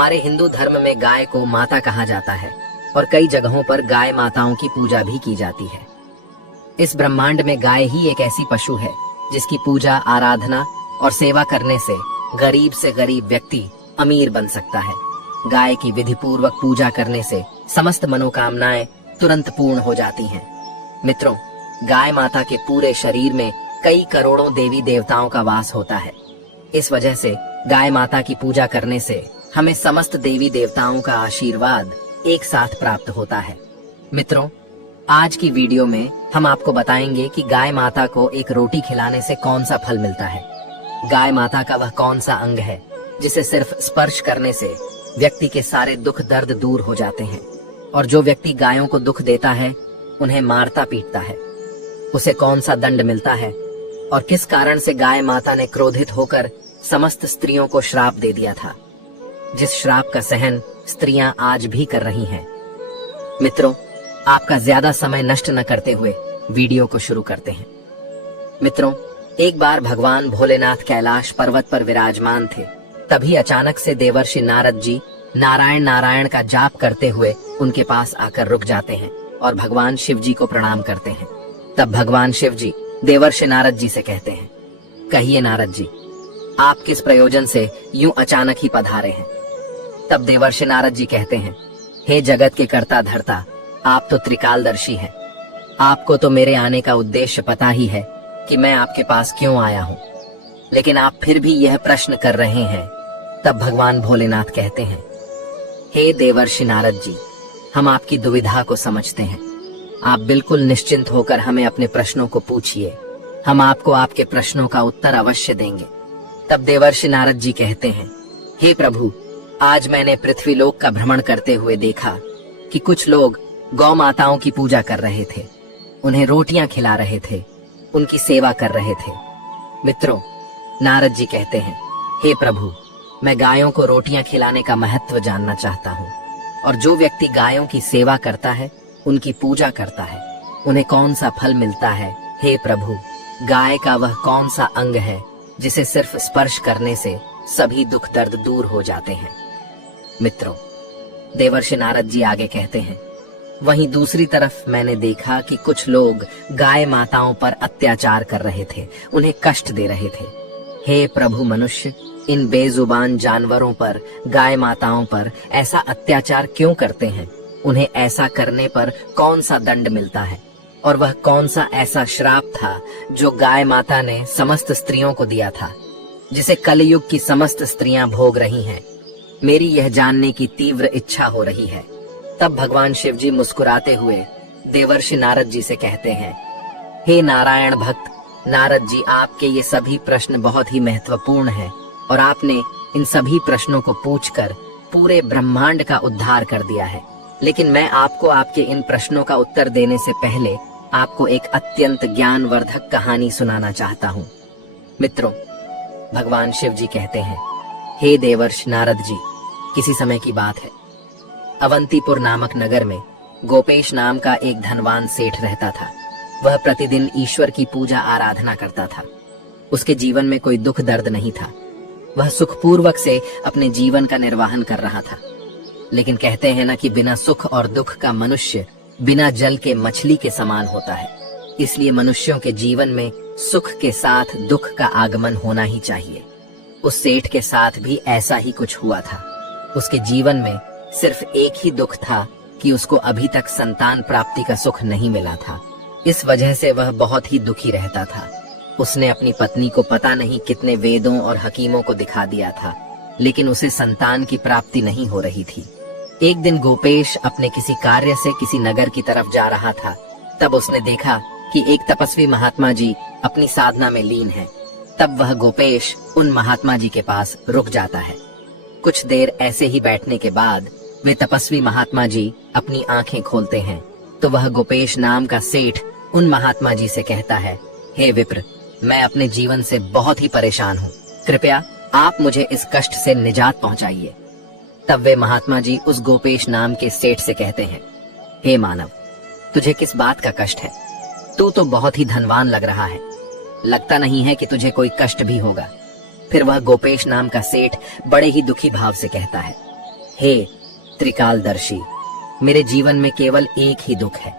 हमारे हिंदू धर्म में गाय को माता कहा जाता है और कई जगहों पर गाय माताओं की पूजा भी की जाती है। इस ब्रह्मांड में गाय ही एक ऐसी पशु है जिसकी पूजा, आराधना और सेवा करने से गरीब से गरीब व्यक्ति अमीर बन सकता है। गाय की विधि पूर्वक पूजा करने से समस्त मनोकामनाएं तुरंत पूर्ण हो जाती हैं। मित्रों, गाय माता के पूरे शरीर में कई करोड़ों देवी देवताओं का वास होता है। इस वजह से गाय माता की पूजा करने से हमें समस्त देवी देवताओं का आशीर्वाद एक साथ प्राप्त होता है। मित्रों, आज की वीडियो में हम आपको बताएंगे कि गाय माता को एक रोटी खिलाने से कौन सा फल मिलता है। गाय माता का वह कौन सा अंग है जिसे सिर्फ स्पर्श करने से व्यक्ति के सारे दुख दर्द दूर हो जाते हैं, और जो व्यक्ति गायों को दुख देता है, उन्हें मारता पीटता है, उसे कौन सा दंड मिलता है, और किस कारण से गाय माता ने क्रोधित होकर समस्त स्त्रियों को श्राप दे दिया था, जिस श्राप का सहन स्त्रियां आज भी कर रही हैं। मित्रों, आपका ज्यादा समय नष्ट न करते हुए वीडियो को शुरू करते हैं। मित्रों, एक बार भगवान भोलेनाथ कैलाश पर्वत पर विराजमान थे। तभी अचानक से देवर्षि नारद जी नारायण नारायण का जाप करते हुए उनके पास आकर रुक जाते हैं और भगवान शिव जी को प्रणाम करते हैं। तब भगवान शिव जी देवर्षि नारद जी से कहते हैं, कहिए नारद जी, आप किस प्रयोजन से यूं अचानक ही पधारे हैं। तब देवर्षि नारद जी कहते हैं, हे जगत के कर्ता धर्ता, आप तो त्रिकालदर्शी हैं। आपको तो मेरे आने का उद्देश्य पता ही है कि मैं आपके पास क्यों आया हूँ, लेकिन आप फिर भी यह प्रश्न कर रहे हैं। तब भगवान भोलेनाथ कहते हैं, हे देवर्षि नारद जी, हम आपकी दुविधा को समझते हैं। आप बिल्कुल निश्चिंत होकर हमें अपने प्रश्नों को पूछिए, हम आपको आपके प्रश्नों का उत्तर अवश्य देंगे। तब देवर्षि नारद जी कहते हैं, हे प्रभु, आज मैंने पृथ्वीलोक का भ्रमण करते हुए देखा कि कुछ लोग गौ माताओं की पूजा कर रहे थे, उन्हें रोटियां खिला रहे थे, उनकी सेवा कर रहे थे। मित्रों, नारद जी कहते हैं, हे प्रभु, मैं गायों को रोटियां खिलाने का महत्व जानना चाहता हूँ, और जो व्यक्ति गायों की सेवा करता है, उनकी पूजा करता है, उन्हें कौन सा फल मिलता है। हे प्रभु, गाय का वह कौन सा अंग है जिसे सिर्फ स्पर्श करने से सभी दुख दर्द दूर हो जाते हैं। मित्रों, देवर्षि नारद जी आगे कहते हैं, वहीं दूसरी तरफ मैंने देखा कि कुछ लोग गाय माताओं पर अत्याचार कर रहे थे, उन्हें कष्ट दे रहे थे। हे प्रभु, मनुष्य इन बेजुबान जानवरों पर, गाय माताओं पर ऐसा अत्याचार क्यों करते हैं? उन्हें ऐसा करने पर कौन सा दंड मिलता है, और वह कौन सा ऐसा श्राप था जो गाय माता ने समस्त स्त्रियों को दिया था, जिसे कलयुग की समस्त स्त्रियां भोग रही हैं? मेरी यह जानने की तीव्र इच्छा हो रही है। तब भगवान शिव जी मुस्कुराते हुए देवर्षि नारद जी से कहते हैं, हे नारायण भक्त नारद जी, आपके ये सभी प्रश्न बहुत ही महत्वपूर्ण हैं, और आपने इन सभी प्रश्नों को पूछकर पूरे ब्रह्मांड का उद्धार कर दिया है। लेकिन मैं आपको आपके इन प्रश्नों का उत्तर देने से पहले आपको एक अत्यंत ज्ञानवर्धक कहानी सुनाना चाहता हूँ। मित्रों, भगवान शिव जी कहते हैं, हे देवर्षि नारद जी, किसी समय की बात है, अवंतीपुर नामक नगर में गोपेश नाम का एक धनवान सेठ रहता था। वह प्रतिदिन ईश्वर की पूजा आराधना करता था। उसके जीवन में कोई दुख दर्द नहीं था। वह सुखपूर्वक से अपने जीवन का निर्वाहन कर रहा था। लेकिन कहते हैं ना कि बिना सुख और दुख का मनुष्य बिना जल के मछली के समान होता है। इसलिए मनुष्यों के जीवन में सुख के साथ दुख का आगमन होना ही चाहिए। उस सेठ के साथ भी ऐसा ही कुछ हुआ था। उसके जीवन में सिर्फ एक ही दुख था कि उसको अभी तक संतान प्राप्ति का सुख नहीं मिला था। इस वजह से वह बहुत ही दुखी रहता था। उसने अपनी पत्नी को पता नहीं कितने वेदों और हकीमों को दिखा दिया था, लेकिन उसे संतान की प्राप्ति नहीं हो रही थी। एक दिन गोपेश अपने किसी कार्य से किसी नगर की तरफ जा रहा था। तब उसने देखा कि एक तपस्वी महात्मा जी अपनी साधना में लीन है। तब वह गोपेश उन महात्मा जी के पास रुक जाता है। कुछ देर ऐसे ही बैठने के बाद वे तपस्वी महात्मा जी अपनी आंखें खोलते हैं तो वह गोपेश नाम का सेठ उन महात्मा जी से कहता है, हे विप्र, मैं अपने जीवन से बहुत ही परेशान हूँ, कृपया आप मुझे इस कष्ट से निजात पहुंचाइए। तब वे महात्मा जी उस गोपेश नाम के सेठ से कहते हैं, हे मानव, तुझे किस बात का कष्ट है? तू तो बहुत ही धनवान लग रहा है, लगता नहीं है कि तुझे कोई कष्ट भी होगा। फिर वह गोपेश नाम का सेठ बड़े ही दुखी भाव से कहता है, हे त्रिकालदर्शी, मेरे जीवन में केवल एक ही दुख है,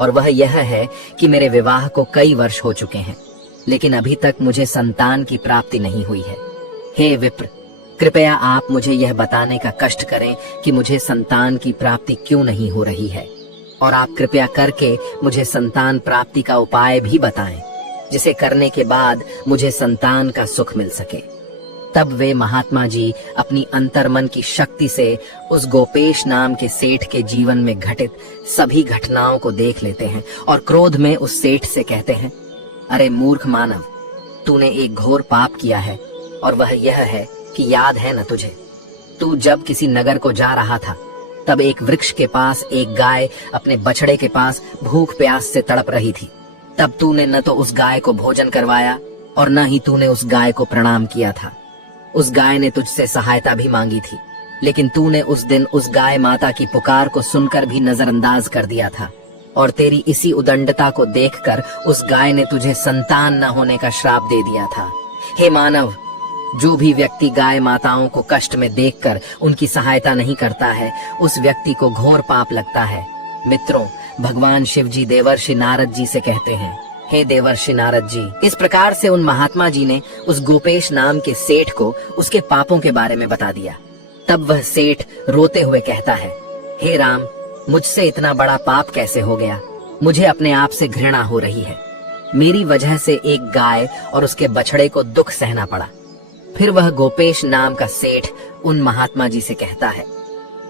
और वह यह है कि मेरे विवाह को कई वर्ष हो चुके हैं, लेकिन अभी तक मुझे संतान की प्राप्ति नहीं हुई है। हे विप्र, कृपया आप मुझे यह बताने का कष्ट करें कि मुझे संतान की प्राप्ति क्यों नहीं हो रही है, और आप कृपया करके मुझे संतान प्राप्ति का उपाय भी बताएं, जिसे करने के बाद मुझे संतान का सुख मिल सके। तब वे महात्मा जी अपनी अंतर्मन की शक्ति से उस गोपेश नाम के सेठ के जीवन में घटित सभी घटनाओं को देख लेते हैं और क्रोध में उस सेठ से कहते हैं, अरे मूर्ख मानव, तूने एक घोर पाप किया है, और वह यह है कि याद है न तुझे, तू जब किसी नगर को जा रहा था तब एक वृक्ष के पास एक गाय अपने बछड़े के पास भूख प्यास से तड़प रही थी। तब तूने न तो उस गाय को भोजन करवाया और न ही तूने उस गाय को प्रणाम किया था। उस गाय ने तुझसे सहायता भी मांगी थी, लेकिन तूने उस दिन उस गाय माता की पुकार को सुनकर भी नजरअंदाज कर दिया था, और तेरी इसी उदंडता को देखकर उस गाय ने तुझे संतान न होने का श्राप दे दिया था। हे मानव, जो भी व्यक्ति गाय माताओं को कष्ट में देखकर उनकी सहायता नहीं करता है, उस व्यक्ति को घोर पाप लगता है। मित्रों, भगवान शिव जी देवर्षि नारद जी से कहते हैं, हे देवर्षि नारद जी, इस प्रकार से उन महात्मा जी ने उस गोपेश नाम के सेठ को उसके पापों के बारे में बता दिया। तब वह सेठ रोते हुए कहता है, हे राम, मुझसे इतना बड़ा पाप कैसे हो गया? मुझे अपने आप से घृणा हो रही है। मेरी वजह से एक गाय और उसके बछड़े को दुख सहना पड़ा। फिर वह गोपेश नाम का सेठ उन महात्मा जी से कहता है,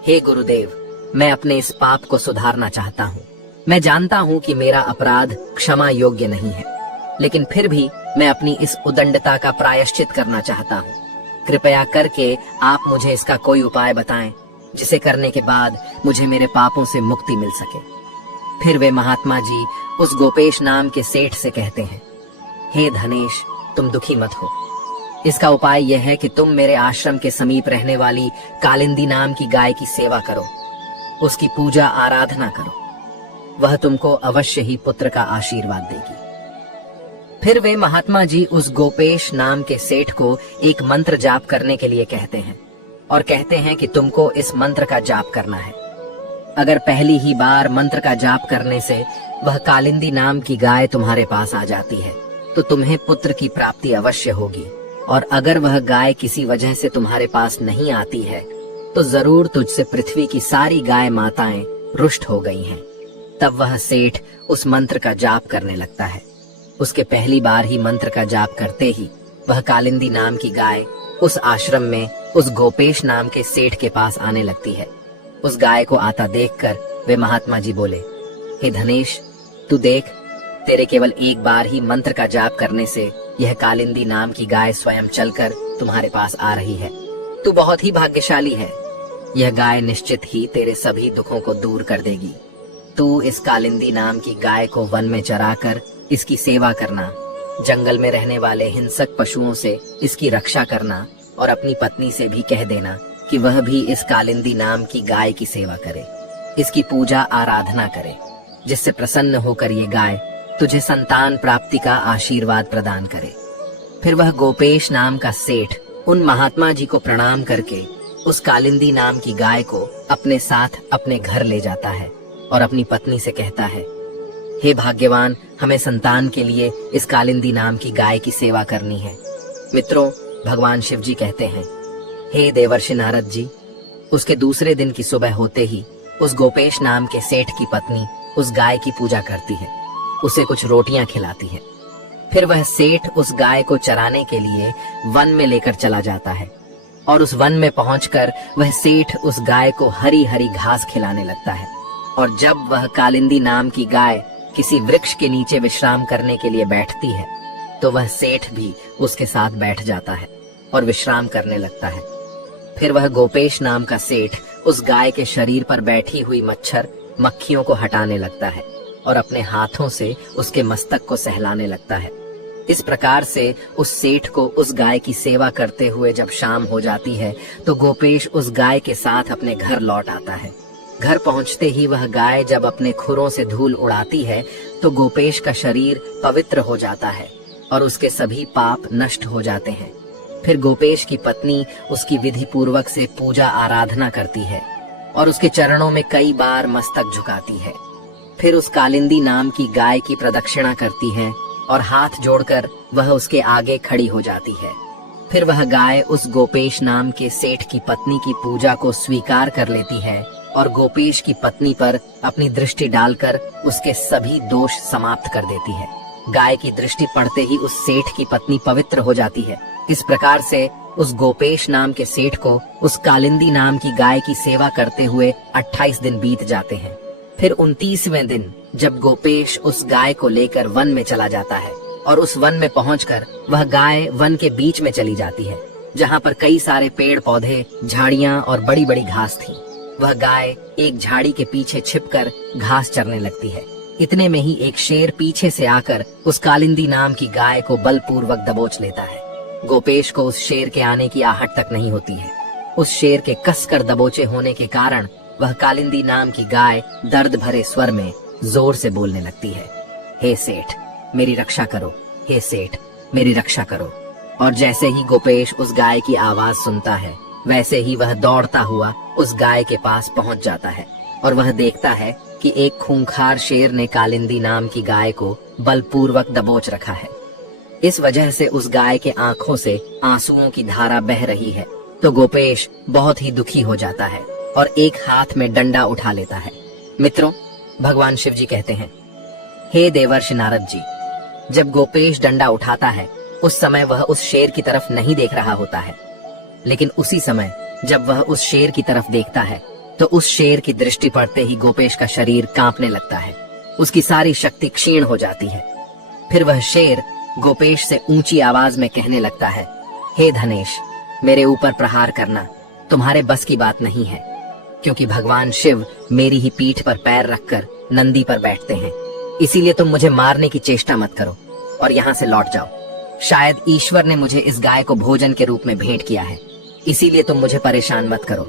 हे गुरुदेव, मैं अपने इस पाप को सुधारना चाहता हूँ। मैं जानता हूँ कि मेरा अपराध क्षमा योग्य नहीं है, लेकिन फिर भी मैं अपनी इस उदंडता का प्रायश्चित करना चाहता हूँ। कृपया करके आप मुझे इसका कोई उपाय बताएं, जिसे करने के बाद मुझे मेरे पापों से मुक्ति मिल सके। फिर वे महात्मा जी उस गोपेश नाम के सेठ से कहते हैं, हे धनेश, तुम दुखी मत हो। इसका उपाय यह है कि तुम मेरे आश्रम के समीप रहने वाली कालिंदी नाम की गाय की सेवा करो, उसकी पूजा आराधना करो, वह तुमको अवश्य ही पुत्र का आशीर्वाद देगी। फिर वे महात्मा जी उस गोपेश नाम के सेठ को एक मंत्र जाप करने के लिए कहते हैं, और कहते हैं कि तुमको इस मंत्र का जाप करना है। अगर पहली ही बार मंत्र का जाप करने से वह कालिंदी नाम की गाय तुम्हारे पास आ जाती है, तो तुम्हें पुत्र की प्राप्ति अवश्य होगी। और अगर वह गाय किसी वजह से तुम्हारे पास नहीं आती है, तो जरूर तुझसे पृथ्वी की सारी गाय माताएं रुष्ट हो गई हैं। तब वह सेठ उस मंत्र का जाप करने लगता है। उसके पहली बार ही मंत्र का जाप करते ही वह कालिंदी नाम की गाय उस आश्रम में उस गोपेश नाम के सेठ के पास आने लगती है। उस गाय को आता देखकर वे महात्मा जी बोले, हे धनेश, तू देख, तेरे केवल एक बार ही मंत्र का जाप करने से यह कालिंदी नाम की गाय स्वयं चलकर तुम्हारे पास आ रही है। तू बहुत ही भाग्यशाली है। यह गाय निश्चित ही तेरे सभी दुखों को दूर कर देगी। तू इस कालिंदी नाम की गाय को वन में चराकर इसकी सेवा करना, जंगल में रहने वाले हिंसक पशुओं से इसकी रक्षा करना, और अपनी पत्नी से भी कह देना कि वह भी इस कालिंदी नाम की गाय की सेवा करे, इसकी पूजा आराधना करे, जिससे प्रसन्न होकर ये गाय तुझे संतान प्राप्ति का आशीर्वाद प्रदान करे। फिर वह गोपेश नाम का सेठ उन महात्मा जी को प्रणाम करके उस कालिंदी नाम की गाय को अपने साथ अपने घर ले जाता है और अपनी पत्नी से कहता है, हे भाग्यवान, हमें संतान के लिए इस कालिंदी नाम की गाय की सेवा करनी है। मित्रों, भगवान शिव जी कहते हैं, हे देवर्षि नारद जी, उसके दूसरे दिन की सुबह होते ही उस गोपेश नाम के सेठ की पत्नी उस गाय की पूजा करती है, उसे कुछ रोटियां खिलाती है। फिर वह सेठ उस गाय को चराने के लिए वन में लेकर चला जाता है, और उस वन में पहुंचकर वह सेठ उस गाय को हरी हरी घास खिलाने लगता है। और जब वह कालिंदी नाम की गाय किसी वृक्ष के नीचे विश्राम करने के लिए बैठती है, तो वह सेठ भी उसके साथ बैठ जाता है और विश्राम करने लगता है। फिर वह गोपेश नाम का सेठ उस गाय के शरीर पर बैठी हुई मच्छर मक्खियों को हटाने लगता है और अपने हाथों से उसके मस्तक को सहलाने लगता है। इस प्रकार से उस सेठ को उस गाय की सेवा करते हुए जब शाम हो जाती है, तो गोपेश उस गाय के साथ अपने घर लौट आता है। घर पहुंचते ही वह गाय जब अपने खुरों से धूल उड़ाती है, तो गोपेश का शरीर पवित्र हो जाता है और उसके सभी पाप नष्ट हो जाते हैं। फिर गोपेश की पत्नी उसकी विधि पूर्वक से पूजा आराधना करती है और उसके चरणों में कई बार मस्तक झुकाती है। फिर उस कालिंदी नाम की गाय की प्रदक्षिणा करती है और हाथ जोड़कर वह उसके आगे खड़ी हो जाती है। फिर वह गाय उस गोपेश नाम के सेठ की पत्नी की पूजा को स्वीकार कर लेती है और गोपेश की पत्नी पर अपनी दृष्टि डालकर उसके सभी दोष समाप्त कर देती है। गाय की दृष्टि पड़ते ही उस सेठ की पत्नी पवित्र हो जाती है। इस प्रकार से उस गोपेश नाम के सेठ को उस कालिंदी नाम की गाय की सेवा करते हुए 28 दिन बीत जाते हैं। फिर 29वें दिन जब गोपेश उस गाय को लेकर वन में चला जाता है और उस वन में पहुंचकर वह गाय वन के बीच में चली जाती है, जहां पर कई सारे पेड़ पौधे, झाड़ियां और बड़ी बड़ी घास थी। वह गाय एक झाड़ी के पीछे छिपकर घास चरने लगती है। इतने में ही एक शेर पीछे से आकर उस कालिंदी नाम की गाय को बलपूर्वक दबोच लेता है। गोपेश को उस शेर के आने की आहट तक नहीं होती है। उस शेर के कसकर दबोचे होने के कारण वह कालिंदी नाम की गाय दर्द भरे स्वर में जोर से बोलने लगती है, हे सेठ मेरी रक्षा करो, हे सेठ मेरी रक्षा करो। और जैसे ही गोपेश उस गाय की आवाज सुनता है, वैसे ही वह दौड़ता हुआ उस गाय के पास पहुंच जाता है और वह देखता है कि एक खूंखार शेर ने कालिंदी नाम की गाय को बलपूर्वक दबोच रखा है। इस वजह से उस गाय के आंखों से आंसुओं की धारा बह रही है। तो गोपेश बहुत ही दुखी हो जाता है और एक हाथ में डंडा उठा लेता है। मित्रों, भगवान शिव जी कहते हैं, हे देवर्षि नारद जी, जब गोपेश डंडा उठाता है उस समय वह उस शेर की तरफ नहीं देख रहा होता है, लेकिन उसी समय जब वह उस शेर की तरफ देखता है तो उस शेर की दृष्टि पड़ते ही गोपेश का शरीर कांपने लगता है। उसकी सारी शक्ति क्षीण हो जाती है। फिर वह शेर गोपेश से ऊंची आवाज में कहने लगता है, हे धनेश मेरे ऊपर प्रहार करना तुम्हारे बस की बात नहीं है, क्योंकि भगवान शिव मेरी ही पीठ पर पैर रखकर नंदी पर बैठते हैं। इसीलिए तुम मुझे मारने की चेष्टा मत करो और यहाँ से लौट जाओ। शायद ईश्वर ने मुझे इस गाय को भोजन के रूप में भेंट किया है, इसीलिए तुम मुझे परेशान मत करो।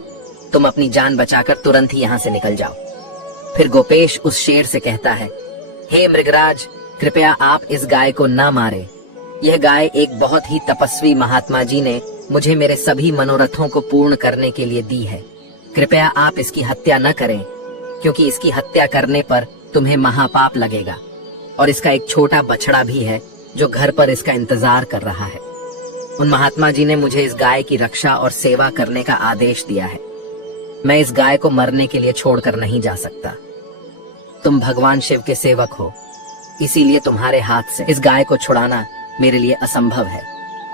तुम अपनी जान बचाकर तुरंत ही यहाँ से निकल जाओ। फिर गोपेश उस शेर से कहता है, हे मृगराज, कृपया आप इस गाय को ना मारे। यह गाय एक बहुत ही तपस्वी महात्मा जी ने मुझे मेरे सभी मनोरथों को पूर्ण करने के लिए दी है। कृपया आप इसकी हत्या न करें, क्योंकि इसकी हत्या करने पर तुम्हें महापाप लगेगा और इसका एक छोटा बछड़ा भी है जो घर पर इसका इंतजार कर रहा है। उन महात्मा जी ने मुझे इस गाय की रक्षा और सेवा करने का आदेश दिया है। मैं इस गाय को मरने के लिए छोड़कर नहीं जा सकता। तुम भगवान शिव के सेवक हो, इसीलिए तुम्हारे हाथ से इस गाय को छुड़ाना मेरे लिए असंभव है।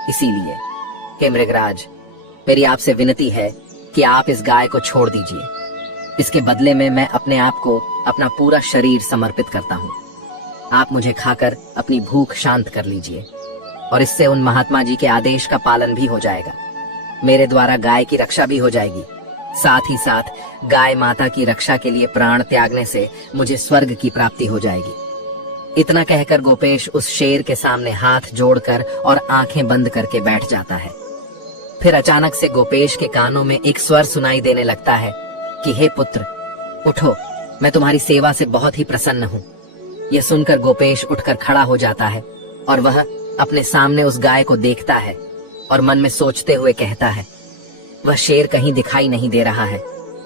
इसीलिए हे मृगराज, मेरी आपसे विनती है कि आप इस गाय को छोड़ दीजिए। इसके बदले में मैं अपने आप को अपना पूरा शरीर समर्पित करता हूँ। आप मुझे खाकर अपनी भूख शांत कर लीजिए और इससे उन महात्मा जी के आदेश का पालन भी हो जाएगा। मेरे द्वारा गाय की रक्षा भी हो जाएगी। साथ ही साथ गाय माता की रक्षा के लिए प्राण त्यागने से मुझे स्वर्ग की प्राप्ति हो जाएगी। इतना कहकर गोपेश उस शेर के सामने हाथ जोड़कर और आंखें बंद करके बैठ जाता है। फिर अचानक से गोपेश के कानों में एक स्वर सुनाई देने लगता है कि हे पुत्र, उठो, मैं तुम्हारी सेवा से बहुत ही प्रसन्न हूँ। यह सुनकर गोपेश उठकर खड़ा हो जाता है और वह अपने सामने उस गाय को देखता है और मन में सोचते हुए कहता है, वह शेर कहीं दिखाई नहीं दे रहा है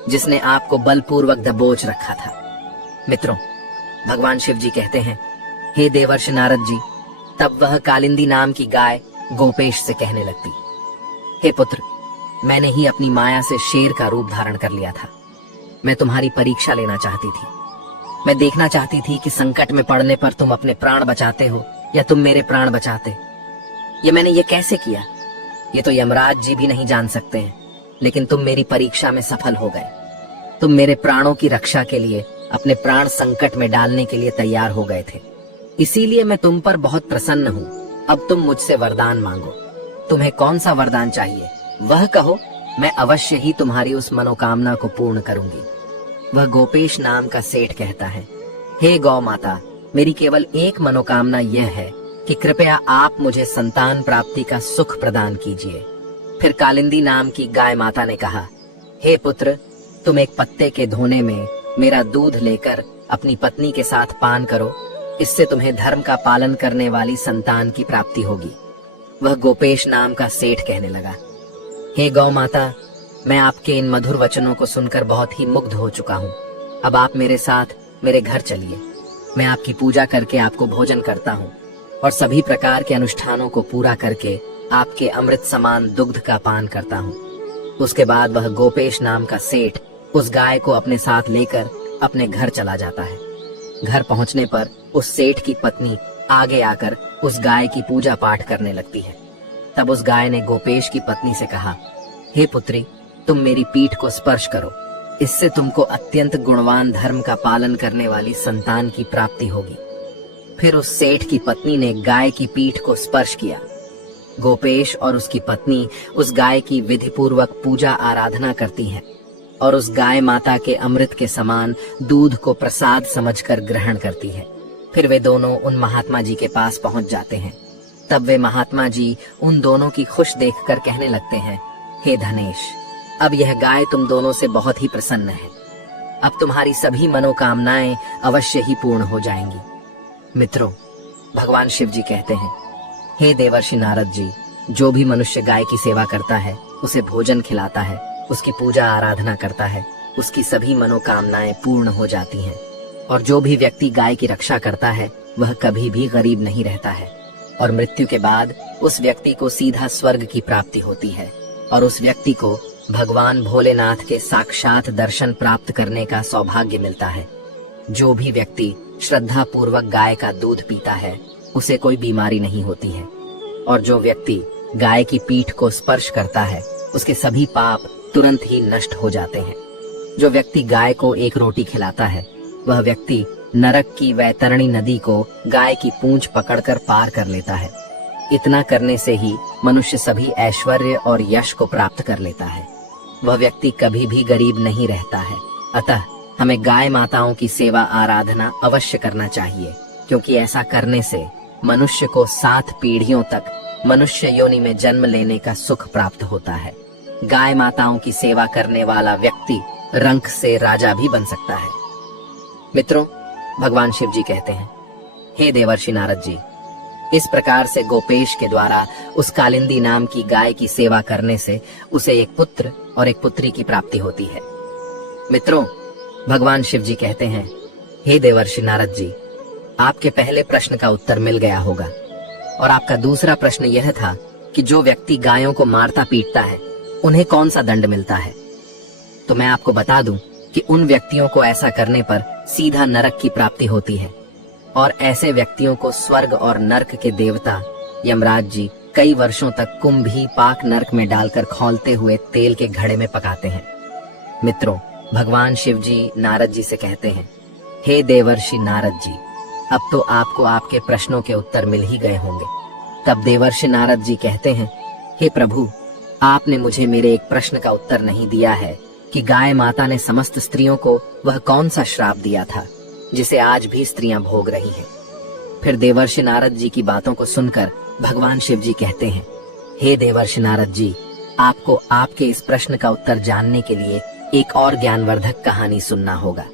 जिसने आपको बलपूर्वक दबोच रखा था। मित्रों, भगवान शिव जी कहते हैं, हे देवर्षि नारद जी, तब वह कालिंदी नाम की गाय गोपेश से कहने लगती, हे पुत्र, मैंने ही अपनी माया से शेर का रूप धारण कर लिया था। मैं तुम्हारी परीक्षा लेना चाहती थी। मैं देखना चाहती थी कि संकट में पड़ने पर तुम अपने प्राण बचाते हो या तुम मेरे प्राण बचाते। मैंने ये कैसे किया, ये तो यमराज जी भी नहीं जान सकते हैं, लेकिन तुम मेरी परीक्षा में सफल हो गए। तुम मेरे प्राणों की रक्षा के लिए अपने प्राण संकट में डालने के लिए तैयार हो गए थे। इसीलिए मैं तुम पर बहुत प्रसन्न हूँ। अब तुम मुझसे वरदान मांगो। तुम्हें कौन सा वरदान चाहिए वह कहो, मैं अवश्य ही तुम्हारी उस मनोकामना को पूर्ण करूंगी। वह गोपेश नाम का सेठ कहता है, हे गौ माता, मेरी केवल एक मनोकामना यह है कि कृपया आप मुझे संतान प्राप्ति का सुख प्रदान कीजिए। फिर कालिंदी नाम की गाय माता ने कहा, हे पुत्र, तुम एक पत्ते के धोने में मेरा दूध लेकर अपनी पत्नी के साथ पान करो। इससे तुम्हें धर्म का पालन करने वाली संतान की प्राप्ति होगी। वह गोपेश नाम का सेठ कहने लगा, हे गौ माता, मैं आपके इन मधुर वचनों को सुनकर बहुत ही मुग्ध हो चुका हूँ। अब आप मेरे साथ मेरे घर चलिए। मैं आपकी पूजा करके आपको भोजन करता हूँ और सभी प्रकार के अनुष्ठानों को पूरा करके आपके अमृत समान दुग्ध का पान करता हूँ। उसके बाद वह गोपेश नाम का सेठ उस गाय को अपने साथ लेकर अपने घर चला जाता है। घर पहुंचने पर उस सेठ की पत्नी आगे आकर उस गाय की पूजा पाठ करने लगती है। तब उस गाय ने गोपेश की पत्नी से कहा, हे पुत्री, तुम मेरी पीठ को स्पर्श करो, इससे तुमको अत्यंत गुणवान धर्म का पालन करने वाली संतान की प्राप्ति होगी। फिर उस सेठ की पत्नी ने गाय की पीठ को स्पर्श किया। गोपेश और उसकी पत्नी उस गाय की विधि पूर्वक पूजा आराधना करती हैं और उस गाय माता के अमृत के समान दूध को प्रसाद समझकर ग्रहण करती है। फिर वे दोनों उन महात्मा जी के पास पहुंच जाते हैं। तब वे महात्मा जी उन दोनों की खुश देखकर कहने लगते हैं, हे धनेश, अब यह गाय तुम दोनों से बहुत ही प्रसन्न है। अब तुम्हारी सभी मनोकामनाएं अवश्य ही पूर्ण हो जाएंगी। मित्रों, भगवान शिव जी कहते हैं, हे देवर्षि नारद जी, जो भी मनुष्य गाय की सेवा करता है, उसे भोजन खिलाता है, उसकी पूजा आराधना करता है, उसकी सभी मनोकामनाएं पूर्ण हो जाती हैं। और जो भी व्यक्ति गाय की रक्षा करता है, वह कभी भी गरीब नहीं रहता है और मृत्यु के बाद उस व्यक्ति को सीधा स्वर्ग की प्राप्ति होती है और उस व्यक्ति को भगवान भोलेनाथ के साक्षात दर्शन प्राप्त करने का सौभाग्य मिलता है। जो भी व्यक्ति श्रद्धा पूर्वक गाय का दूध पीता है, उसे कोई बीमारी नहीं होती है और जो व्यक्ति गाय की पीठ को स्पर्श करता है, उसके सभी पाप तुरंत ही नष्ट हो जाते हैं। जो व्यक्ति गाय को एक रोटी खिलाता है, वह व्यक्ति नरक की वैतरणी नदी को गाय की पूंछ पकड़कर पार कर लेता है। इतना करने से ही मनुष्य सभी ऐश्वर्य और यश को प्राप्त कर लेता है। वह व्यक्ति कभी भी गरीब नहीं रहता है। अतः हमें गाय माताओं की सेवा आराधना अवश्य करना चाहिए, क्योंकि ऐसा करने से मनुष्य को 7 पीढ़ियों तक मनुष्य योनि में जन्म लेने का सुख प्राप्त होता है। गाय माताओं की सेवा करने वाला व्यक्ति रंक से राजा भी बन सकता है। मित्रों, भगवान शिव जी कहते हैं, हे देवर्षि नारद जी, इस प्रकार से गोपेश के द्वारा उस कालिंदी नाम की गाय की सेवा करने से उसे एक पुत्र और एक पुत्री की प्राप्ति होती है। मित्रों, भगवान शिव जी कहते हैं, हे देवर्षि नारद जी, आपके पहले प्रश्न का उत्तर मिल गया होगा और आपका दूसरा प्रश्न यह था कि जो व्यक्ति गायों को मारता पीटता है, उन्हें कौन सा दंड मिलता है। तो मैं आपको बता दूं कि उन व्यक्तियों को ऐसा करने पर सीधा नरक की प्राप्ति होती है और ऐसे व्यक्तियों को स्वर्ग और नरक के देवता यमराज जी कई वर्षों तक कुंभी पाक नरक में डालकर खौलते हुए तेल के घड़े में पकाते हैं। मित्रों, भगवान शिव जी नारद जी से कहते हैं, हे देवर्षि नारद जी, अब तो आपको आपके प्रश्नों के उत्तर मिल ही गए होंगे। तब देवर्षि नारद जी कहते हैं, हे प्रभु, आपने मुझे मेरे एक प्रश्न का उत्तर नहीं दिया है कि गाय माता ने समस्त स्त्रियों को वह कौन सा श्राप दिया था जिसे आज भी स्त्रियां भोग रही हैं। फिर देवर्षि नारद जी की बातों को सुनकर भगवान शिव जी कहते हैं, हे देवर्षि नारद जी, आपको आपके इस प्रश्न का उत्तर जानने के लिए एक और ज्ञानवर्धक कहानी सुनना होगा।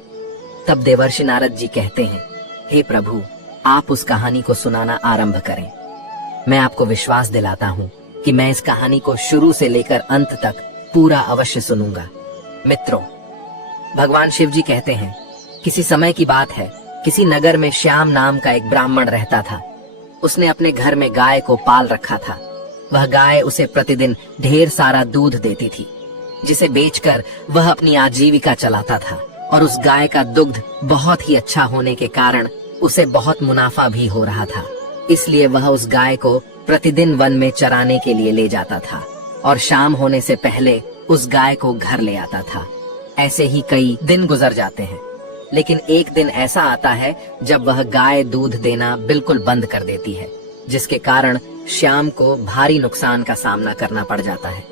तब देवर्षि नारद जी कहते हैं, हे प्रभु, आप उस कहानी को सुनाना आरंभ करें। मैं आपको विश्वास दिलाता हूँ कि मैं इस कहानी को शुरू से लेकर अंत तक पूरा अवश्य सुनूंगा। मित्रों, भगवान शिव जी कहते हैं, किसी समय की बात है, किसी नगर में श्याम नाम का एक ब्राह्मण रहता था। उसने अपने घर में गाय को पाल रखा था। वह गाय उसे प्रतिदिन ढेर सारा दूध देती थी, जिसे बेचकर वह अपनी आजीविका चलाता था और उस गाय का दुग्ध बहुत ही अच्छा होने के कारण उसे बहुत मुनाफा भी हो रहा था। इसलिए वह उस गाय को प्रतिदिन वन में चराने के लिए ले जाता था और शाम होने से पहले उस गाय को घर ले आता था। ऐसे ही कई दिन गुजर जाते हैं, लेकिन एक दिन ऐसा आता है जब वह गाय दूध देना बिल्कुल बंद कर देती है, जिसके कारण श्याम को भारी नुकसान का सामना करना पड़ जाता है।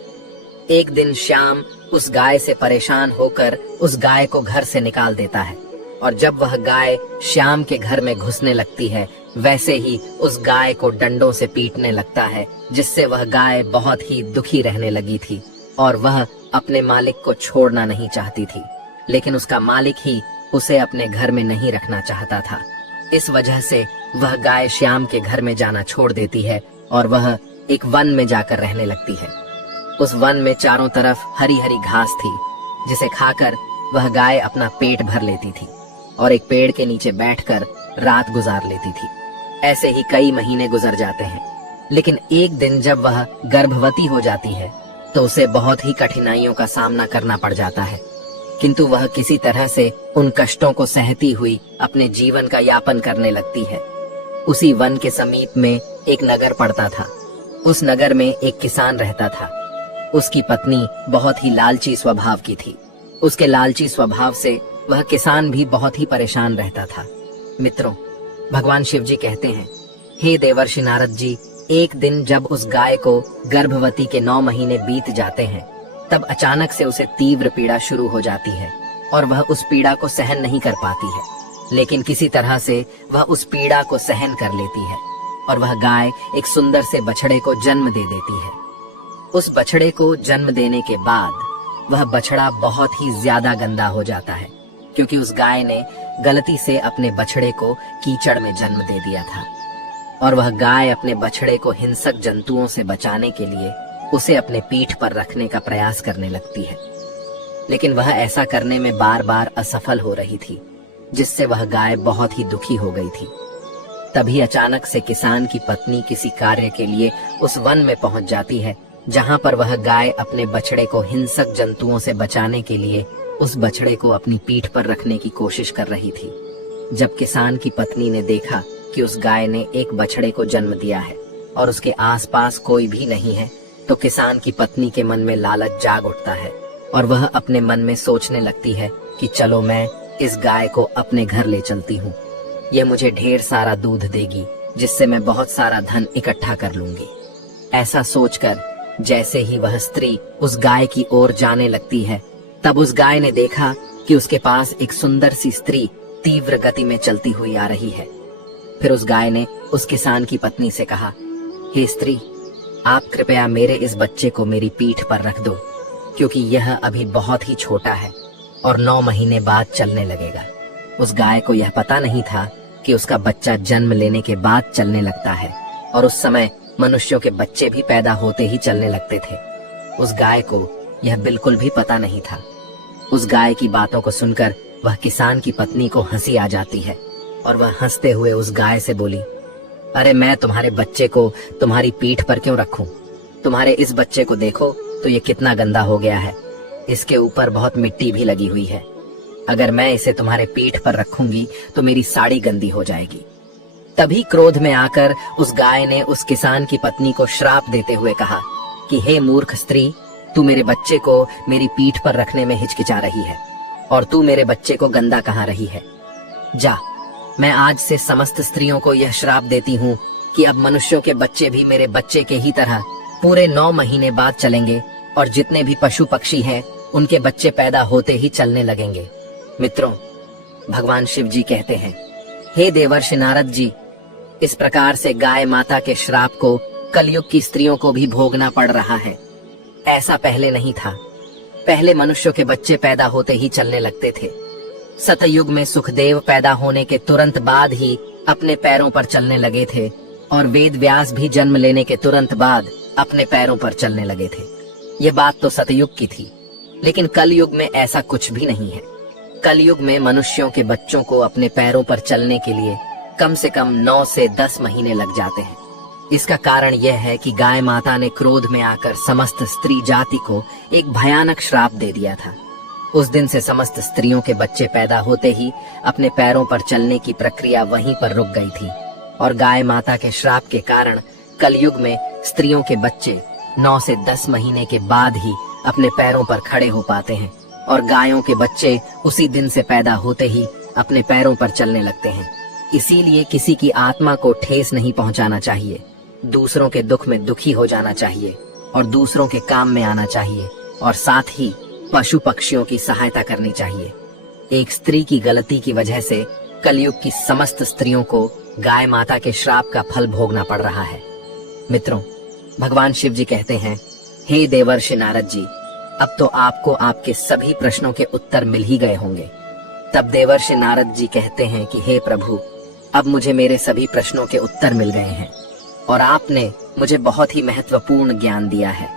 एक दिन श्याम उस गाय से परेशान होकर उस गाय को घर से निकाल देता है और जब वह गाय श्याम के घर में घुसने लगती है, वैसे ही उस गाय को डंडों से पीटने लगता है, जिससे वह गाय बहुत ही दुखी रहने लगी थी और वह अपने मालिक को छोड़ना नहीं चाहती थी, लेकिन उसका मालिक ही उसे अपने घर में नहीं रखना चाहता था। इस वजह से वह गाय श्याम के घर में जाना छोड़ देती है और वह एक वन में जाकर रहने लगती है। उस वन में चारों तरफ हरी हरी घास थी, जिसे खाकर वह गाय अपना पेट भर लेती थी और एक पेड़ के नीचे बैठकर रात गुजार लेती थी। ऐसे ही कई महीने गुजर जाते हैं, लेकिन एक दिन जब वह गर्भवती हो जाती है तो उसे बहुत ही कठिनाइयों का सामना करना पड़ जाता है, किंतु वह किसी तरह से उन कष्टों को सहती हुई अपने जीवन का यापन करने लगती है। उसी वन के समीप में एक नगर पड़ता था। उस नगर में एक किसान रहता था। उसकी पत्नी बहुत ही लालची स्वभाव की थी। उसके लालची स्वभाव से वह किसान भी बहुत ही परेशान रहता था। मित्रों, भगवान शिव जी कहते हैं, हे देवर्षि नारद जी, एक दिन जब उस गाय को गर्भवती के 9 महीने बीत जाते हैं, तब अचानक से उसे तीव्र पीड़ा शुरू हो जाती है और वह उस पीड़ा को सहन नहीं कर पाती है, लेकिन किसी तरह से वह उस पीड़ा को सहन कर लेती है और वह गाय एक सुंदर से बछड़े को जन्म दे देती है। उस बछड़े को जन्म देने के बाद वह बछड़ा बहुत ही ज्यादा गंदा हो जाता है, क्योंकि उस गाय ने गलती से अपने बछड़े को कीचड़ में जन्म दे दिया था और वह गाय अपने बछड़े को हिंसक जंतुओं से बचाने के लिए उसे अपने पीठ पर रखने का प्रयास करने लगती है, लेकिन वह ऐसा करने में बार बार असफल हो रही थी, जिससे वह गाय बहुत ही दुखी हो गई थी। तभी अचानक से किसान की पत्नी किसी कार्य के लिए उस वन में पहुंच जाती है, जहां पर वह गाय अपने बछड़े को हिंसक जंतुओं से बचाने के लिए उस बछड़े को अपनी पीठ पर रखने की कोशिश कर रही थी। जब किसान की पत्नी ने देखा कि उस गाय ने एक बछड़े को जन्म दिया है और उसके आसपास कोई भी नहीं है, तो किसान की पत्नी के मन में लालच जाग उठता है और वह अपने मन में सोचने लगती है कि चलो मैं इस गाय को अपने घर ले चलती हूँ। यह मुझे ढेर सारा दूध देगी, जिससे मैं बहुत सारा धन इकट्ठा कर लूंगी। ऐसा सोचकर जैसे ही वह स्त्री उस गाय की ओर जाने लगती है, तब उस गाय ने देखा कि उसके पास एक सुंदर सी स्त्री तीव्र गति में चलती हुई आ रही है। फिर उस गाय ने उस किसान की पत्नी से कहा, हे स्त्री, आप कृपया मेरे इस बच्चे को मेरी पीठ पर रख दो, क्योंकि यह अभी बहुत ही छोटा है और 9 महीने बाद चलने लगेगा। उस गाय को यह पता नहीं था कि उसका बच्चा जन्म लेने के बाद चलने लगता है और उस समय मनुष्यों के बच्चे भी पैदा होते ही चलने लगते थे। उस गाय को यह बिल्कुल भी पता नहीं था। उस गाय की बातों को सुनकर वह किसान की पत्नी को हंसी आ जाती है और वह हंसते हुए उस गाय से बोली, अरे मैं तुम्हारे बच्चे को तुम्हारी पीठ पर क्यों रखूं? तुम्हारे इस बच्चे को देखो तो ये कितना गंदा हो गया है। इसके ऊपर बहुत मिट्टी भी लगी हुई है। अगर मैं इसे तुम्हारे पीठ पर रखूंगी तो मेरी साड़ी गंदी हो जाएगी। तभी क्रोध में आकर उस गाय ने उस किसान की पत्नी को श्राप देते हुए कहा कि हे मूर्ख स्त्री, तू मेरे बच्चे को मेरी पीठ पर रखने में हिचकिचा रही है और तू मेरे बच्चे को गंदा कहा रही है। जा, मैं आज से समस्त स्त्रियों को यह श्राप देती हूँ कि अब मनुष्यों के बच्चे भी मेरे बच्चे के ही तरह पूरे 9 महीने बाद चलेंगे और जितने भी पशु पक्षी हैं उनके बच्चे पैदा होते ही चलने लगेंगे। मित्रों, भगवान शिव जी कहते हैं, हे देवर्षि नारद जी, इस प्रकार से गाय माता के श्राप को कलयुग की स्त्रियों को भी भोगना पड़ रहा है। ऐसा पहले नहीं था। पहले मनुष्यों के बच्चे पैदा होते ही चलने लगते थे। सतयुग में सुखदेव पैदा होने के तुरंत बाद ही अपने पैरों पर चलने लगे थे और वेद व्यास भी जन्म लेने के तुरंत बाद अपने पैरों पर चलने लगे थे। ये बात तो सतयुग की थी, लेकिन कलयुग में ऐसा कुछ भी नहीं है। कलयुग में मनुष्यों के बच्चों को अपने पैरों पर चलने के लिए कम से कम 9 से 10 महीने लग जाते हैं। इसका कारण यह है कि गाय माता ने क्रोध में आकर समस्त स्त्री जाति को एक भयानक श्राप दे दिया था। उस दिन से समस्त स्त्रियों के बच्चे पैदा होते ही अपने पैरों पर चलने की प्रक्रिया वहीं पर रुक गई थी और गाय माता के श्राप के कारण कलयुग में स्त्रियों के बच्चे 9 से 10 महीने के बाद ही अपने पैरों पर खड़े हो पाते हैं और गायों के बच्चे उसी दिन से पैदा होते ही अपने पैरों पर चलने लगते हैं। इसीलिए किसी की आत्मा को ठेस नहीं पहुंचाना चाहिए, दूसरों के दुख में दुखी हो जाना चाहिए और दूसरों के काम में आना चाहिए और साथ ही पशु पक्षियों की सहायता करनी चाहिए। एक स्त्री की गलती की वजह से कलयुग की समस्त स्त्रियों को गाय माता के श्राप का फल भोगना पड़ रहा है। मित्रों, भगवान शिव जी कहते हैं, हे देवर्षि नारद जी, अब तो आपको आपके सभी प्रश्नों के उत्तर मिल ही गए होंगे। तब देवर्षि नारद जी कहते हैं कि हे प्रभु, अब मुझे मेरे सभी प्रश्नों के उत्तर मिल गए हैं। और आपने मुझे बहुत ही महत्वपूर्ण ज्ञान दिया है।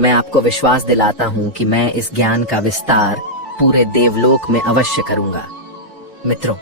मैं आपको विश्वास दिलाता हूँ कि मैं इस ज्ञान का विस्तार पूरे देवलोक में अवश्य करूंगा। मित्रों,